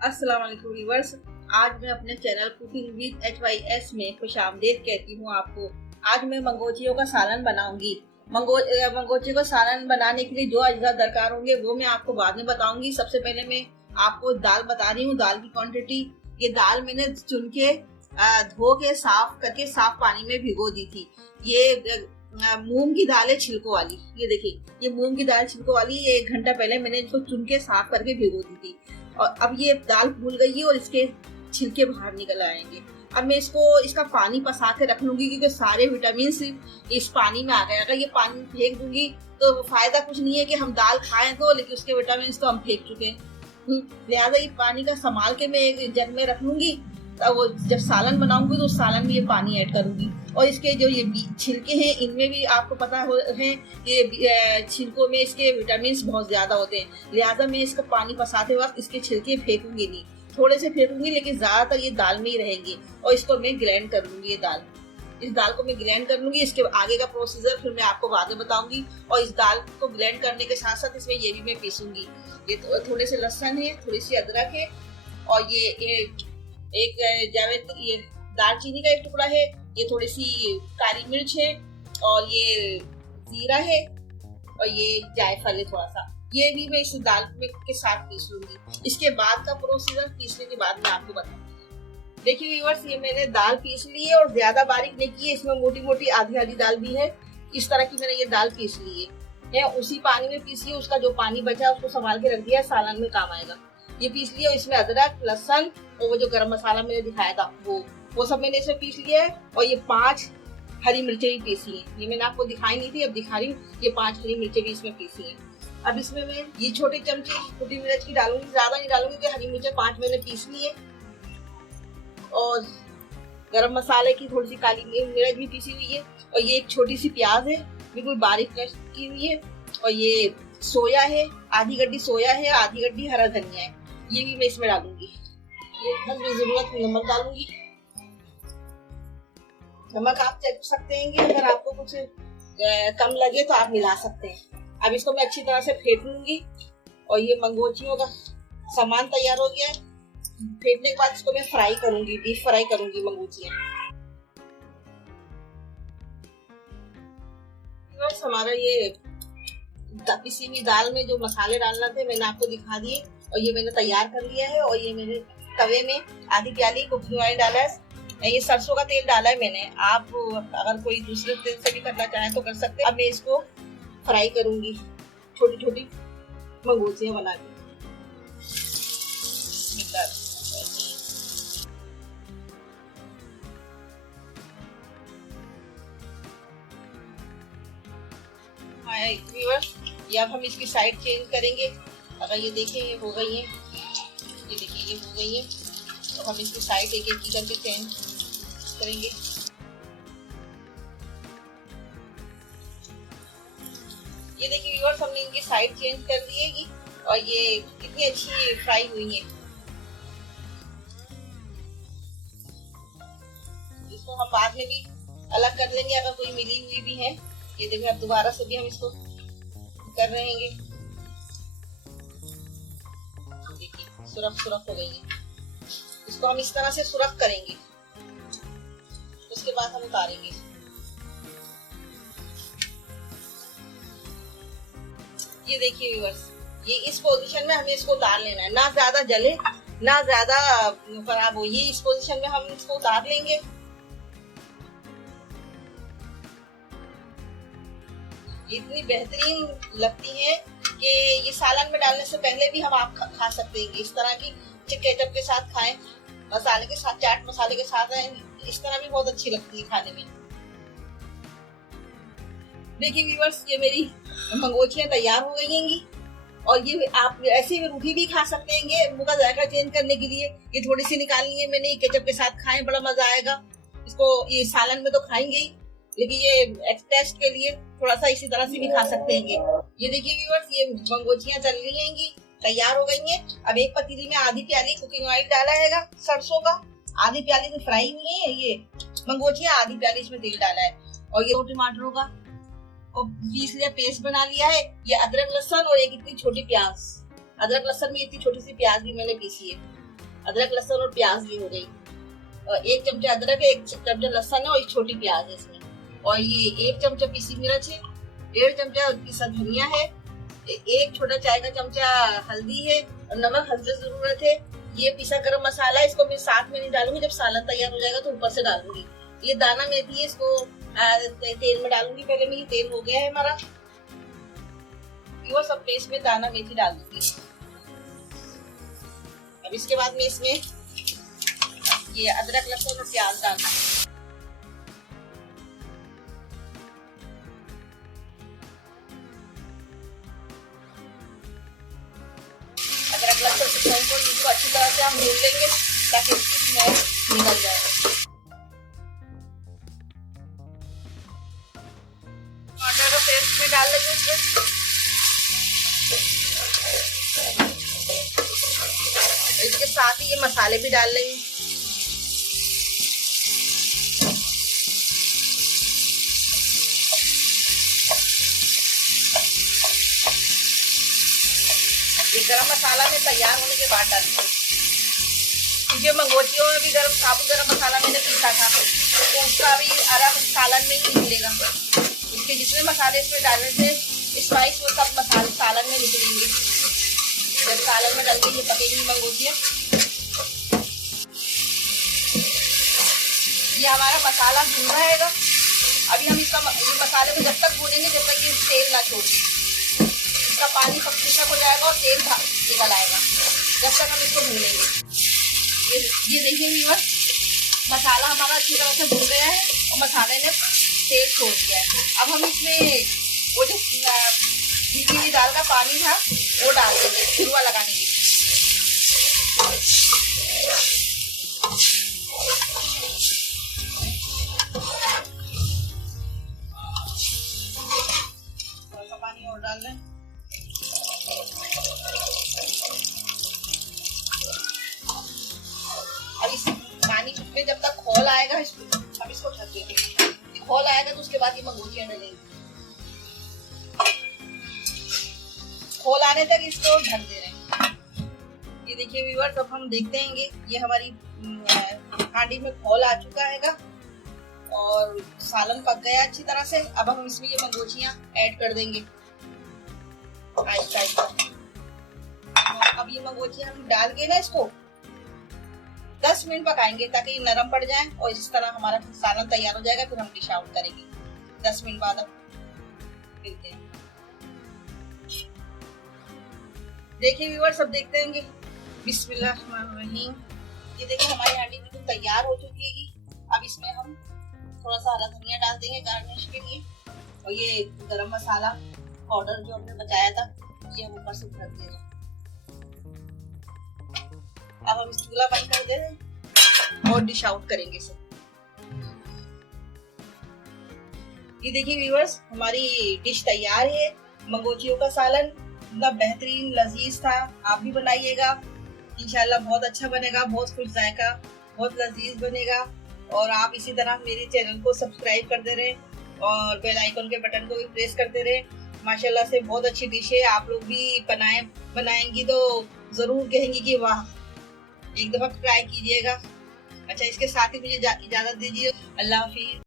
अस्सलाम वालेकुम व्यूअर्स। आज मैं अपने चैनल कुकिंग विद HYS में खुशामदीद कहती हूँ आपको। आज मैं मंगोचियों का सालन बनाऊंगी। मंगोचियों का सालन बनाने के लिए जो अज्जा दरकार होंगे वो मैं आपको बाद में बताऊंगी। सबसे पहले मैं आपको दाल बता रही हूँ, दाल की क्वांटिटी। ये दाल मैंने चुन के धो के साफ करके साफ पानी में भिगो दी थी। ये मूंग की दाल है छिलकों वाली। ये देखिए, ये मूंग की दाल छिलकों वाली। ये 1 घंटा पहले मैंने इसको चुन के साफ करके भिगो दी थी और अब ये दाल फूल गई है और इसके छिलके बाहर निकल आएंगे। अब मैं इसका पानी पसा के रख लूंगी क्योंकि सारे विटामिन इस पानी में आ गए। अगर ये पानी फेंक दूंगी तो फायदा कुछ नहीं है कि हम दाल खाएं तो, लेकिन उसके विटामिन तो हम फेंक चुके हैं। लिहाजा ये पानी का संभाल के मैं एक जग में रख लूंगी। वो जब सालन बनाऊंगी तो सालन में ये पानी ऐड करूंगी। और इसके जो ये छिलके हैं इनमें भी आपको पता है कि छिलकों में इसके विटामिन बहुत ज्यादा होते हैं। लिहाजा मैं इसका पानी पसाते वक्त इसके छिलके फेंकूंगी नहीं, थोड़े से फेंकूंगी, लेकिन ज्यादातर ये दाल में ही रहेंगे। और इसको मैं ग्राइंड कर लूंगी। इस दाल को मैं ग्राइंड कर लूंगी। इसके आगे का प्रोसीजर फिर मैं आपको बाद में बताऊंगी। और इस दाल को ग्राइंड करने के साथ साथ इसमें ये भी मैं पीसूंगी। ये थोड़े से लहसुन है, थोड़ी सी अदरक है और ये एक जावेद ये दालचीनी का एक टुकड़ा है, ये थोड़ी सी काली मिर्च है और ये जीरा है और ये जायफल है थोड़ा सा। ये भी मैं इस दाल में के साथ पीस लूंगी। इसके बाद का प्रोसीजर पीसने के बाद मैं आपको बताऊंगी। देखिए व्यूअर्स, ये मैंने दाल पीस ली है और ज्यादा बारीक नहीं की है। इसमें मोटी मोटी आधी आधी दाल भी है। इस तरह की मैंने ये दाल पीस ली है। उसी पानी में पीसी है। उसका जो पानी बचा है उसको संभाल के रख दिया, सालन में काम आएगा। ये पीस लिया। इसमें अदरक, लहसुन और वो जो गरम मसाला मैंने दिखाया था वो सब मैंने इसमें पीस लिया है। और ये 5 हरी मिर्चें भी पीसी हैं। ये मैंने आपको दिखाई नहीं थी, अब दिखा रही हूँ। ये 5 हरी मिर्चें भी इसमें पीसी हैं। अब इसमें मैं ये छोटे चमचे छोटी मिर्च की डालूंगी, ज्यादा नहीं डालूंगी क्योंकि हरी मिर्चें 5 मैंने पीस ली है। और गरम मसाले की थोड़ी सी काली मिर्च भी पीसी हुई है। और ये एक छोटी सी प्याज है, बिल्कुल बारीक कट की हुई है। और ये सोया है, आधी गड्डी सोया है, आधी गड्डी हरा धनिया है। ये भी मैं इसमें डालूंगी। ये हमें जरूरत नमक डालूंगी। नमक आप चख सकते हैं कि अगर आपको कुछ कम लगे तो आप मिला सकते हैं। अब इसको मैं अच्छी तरह से फेंट लूंगी। और ये मंगोचियों का सामान तैयार हो गया है। फेंटने के बाद इसको मैं फ्राई करूंगी, डीप फ्राई करूंगी मंगोचियां। बस हमारा ये पिसी हुई दाल में जो मसाले डालना थे मैंने आपको दिखा दिए और ये मैंने तैयार कर लिया है। और ये मैंने तवे में आधी प्याली कुकिंग ऑयल डाला है। ये सरसों का तेल डाला है मैंने। आप अगर कोई दूसरे तेल से भी करना चाहें तो कर सकते हैं। अब मैं इसको फ्राई करूंगी, छोटी छोटी मंगोचियां बना के। ये अब हम इसकी साइड चेंज करेंगे। अगर ये देखें ये हो गई है, ये देखिए ये हो गई है। तो हम इसकी साइड एक एक करके चेंज करेंगे। ये देखिए व्यूअर्स, हमने इनकी साइड चेंज कर दी है और ये कितनी अच्छी फ्राई हुई है। इसको हम बाद में भी अलग कर लेंगे अगर कोई मिली हुई भी है। ये देखिए अब दोबारा से भी हम इसको कर रहे हैं। देखिए सुरख हो गई है। इसको हम इस तरह से सुरख करेंगे, उसके बाद हम उतारेंगे। ये देखिए व्यूअर्स, ये इस पोजीशन में हमें इसको उतार लेना है। ना ज्यादा जले ना ज्यादा खराब हो। ये इस पोजीशन में हम इसको उतार लेंगे। इतनी बेहतरीन लगती है कि ये सालन में डालने से पहले भी हम आप खा सकते हैं। इस तरह की केचप के साथ खाएं, मसाले के साथ, चाट मसाले के साथ, इस तरह भी बहुत अच्छी लगती है खाने में। देखिए व्यूअर्स, ये मेरी मंगोचियां तैयार हो गई हैं। और ये आप ऐसे ही रूखी भी खा सकते हैं। उनका जायका चेंज करने के लिए ये थोड़ी सी निकालनी है मैंने। केचप के साथ खाएं, बड़ा मजा आएगा। इसको ये सालन में तो खाएंगे ही, लेकिन ये टेस्ट के लिए थोड़ा सा इसी तरह से भी खा सकते हैं। ये देखिए व्यूअर्स, ये मंगोचियां चल रही हैं, तैयार हो गई हैं। अब एक पतीली में आधी प्याली कुकिंग ऑयल डाला है सरसों का, आधी प्याली में फ्राई हुई है ये मंगोचियां, आधी प्याली इसमें तेल डाला है। और ये टमाटरों का और पीस लिया, पेस्ट बना लिया है। ये अदरक लहसुन और एक इतनी छोटी प्याज, अदरक लहसुन में इतनी छोटी सी प्याज भी मैंने पीसी है। अदरक लहसुन और प्याज भी हो गई। और 1 चमचा अदरक है, 1 चमचा लहसुन है और 1 छोटी प्याज है इसमें। और ये 1 चमचा पीसी मिर्च है, 1.5 चमचा पिसा धनिया है, 1 छोटा चाय का चमचा हल्दी है और नमक हल्दी जरूरत है। ये पिसा गरम मसाला है, इसको मैं साथ में नहीं डालूंगी, जब सालन तैयार हो जाएगा तो ऊपर से डालूंगी। ये दाना मेथी है, इसको तेल में डालूंगी। पहले में ये तेल हो गया है हमारा, वो सब पेस्ट में दाना मेथी डाल दूंगी। अब इसके बाद में इसमें ये अदरक लहसुन और प्याज डालना है। अदरक लहसुन को अच्छी तरह से हम भून लेंगे ताकि इसकी स्मेल निकल जाए। टमाटर का पेस्ट में डाल लेंगे इसमें। इसके साथ ही ये मसाले भी डाल लेंगे। ये गरम मसाला में तैयार होने के बाद डालेंगे। क्योंकि मंगोचियों में भी साबुत गरम मसाला मैंने पीसा था तो उसका भी आराम सालन में ही निकलेगा। इसके जितने मसाले इसमें डालने से स्पाइस वो सब मसाले सालन में निकलेंगे। जब सालन में डाल के ये पकेगी मंगोचिया। ये हमारा मसाला भून रहेगा। अभी हम इसका ये मसाले को जब तक भूनेंगे जब तक ये तेल ना छोड़े। इसका पानी पक हो जाएगा और तेल निकल आएगा, जब तक हम इसको भूनेंगे। ये देखिए व्यूअर्स, मसाला हमारा अच्छी तरह से भून गया है और मसाले ने तेल छोड़ दिया है। अब हम इसमें वो जो भीगी हुई दाल का पानी था वो डाल देंगे छिलका लगाने के लिए। पानी और डाल लें। अब इस पानी में जब तक खौल आएगा हम इसको ढक देंगे। खौल आएगा तो उसके बाद ये मंगोचियां डलेंगी। खौल आने तक इसको ढक दे रहे हैं। ये देखिए व्यूअर्स, अब हम देखते हैं ये हमारी हांडी में खौल आ चुका है और सालन पक गया अच्छी तरह से। अब हम इसमें ये मंगोचियां ऐड कर देंगे आहिस्ता आहिस्ता। अब ये मंगोचियां हम डाल के ना इसको 10 मिनट पकाएंगे ताकि ये नरम पड़ जाए और इस तरह हमारा सालन तैयार हो जाएगा। फिर हम डिश आउट करेंगे 10 मिनट बाद। अब मिलते हैं। देखिए व्यूअर्स, सब देखते हैं। बिस्मिल्लाहिर्रहमानिर्रहीम। ये देखिए हमारी हांडी बिल्कुल तैयार हो चुकी है। अब इसमें हम थोड़ा सा हरा धनिया डाल देंगे गार्निश के लिए और ये गरम मसाला पाउडर जो हमने बचाया था ये हम ऊपर से भर दे रहे हैं। अब हम इस चूल्हा बंद कर दे रहे हैं और डिश आउट करेंगे इसे। ये देखिए व्यूअर्स, हमारी डिश तैयार है। मंगोचियों का सालन इतना बेहतरीन लजीज था। आप भी बनाइएगा, इंशाल्लाह बहुत अच्छा बनेगा, बहुत खुश जायका, बहुत लजीज बनेगा। और आप इसी तरह मेरे चैनल को सब्सक्राइब कर दे रहे और बेल आइकन के बटन को भी प्रेस करते रहे। माशाल्लाह से बहुत अच्छी डिश है। आप लोग भी बनाएंगी तो जरूर कहेंगी कि वाह, एक दफा ट्राई कीजिएगा। अच्छा, इसके साथ ही मुझे इजाजत दीजिए। अल्लाह हाफिज।